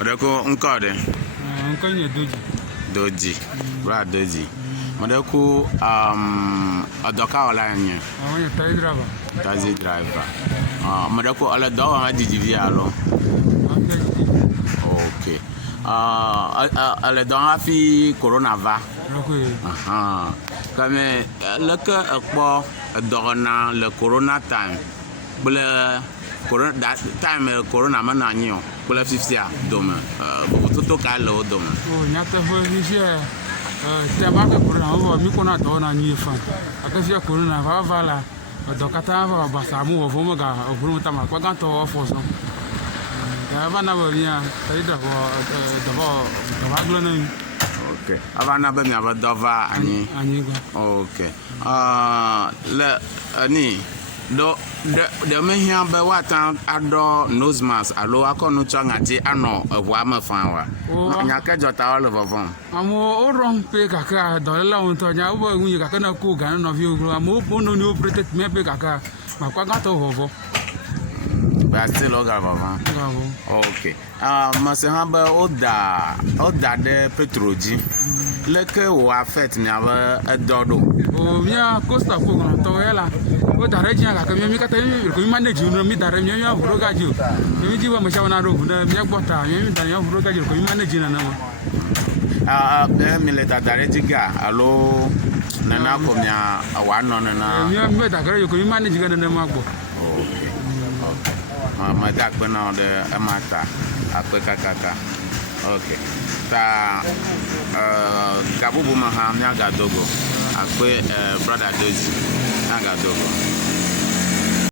Modeko nkode. Nkanye Doji. Bra doji. Modeko adoka wala nye. Awanya Taxi driver. Modeko ala do wa DGV alo. Okay. Ale do fi corona va. Comme le le corona time. Le corona that time corona mananyo. Pour 50 dome. Tout calme dome. Oh, nyata ho hisia. Taba ka corona ho mi kona do na nyi fa. Akasia corona va vala. Do kata va basamu ho mo ga oburu tama kwa ganto ho fo so. Ava na bia taida ho da glo na. Okay. Ava na be mi ava dova ani. Okay. Le ani do de me hia be watan ado nose mask alo akonu changati ano wa ma fan wa. Nya ka jota ole vovon. Amo oron pe kaka do la on to nya ubo nyi kaka na ku ga no vi ogro amo no ni o protect me pe kaka ma kwa ganto hovo. But still ogava. Okay. Masehamba oda de petroji. Leke o affect me ava edodo. O mia costa ko no to ela. O dare ji aka mi ka tayi ko mi manage no mi dare mi ya buro gaji o. Mi ji wa ma sha na ro na mi gbota mi dare ya buro gaji ko mi manage na na. Mi le ta dare ji ga alo na ko mi awa no na. Mi da gare ko mi manage ga na ma gbo. Ma dak bena de amata akwe kakaka. Okay. Ta gabubu maham ya gadogo. Akwe brother Dozi. Ya gadogo.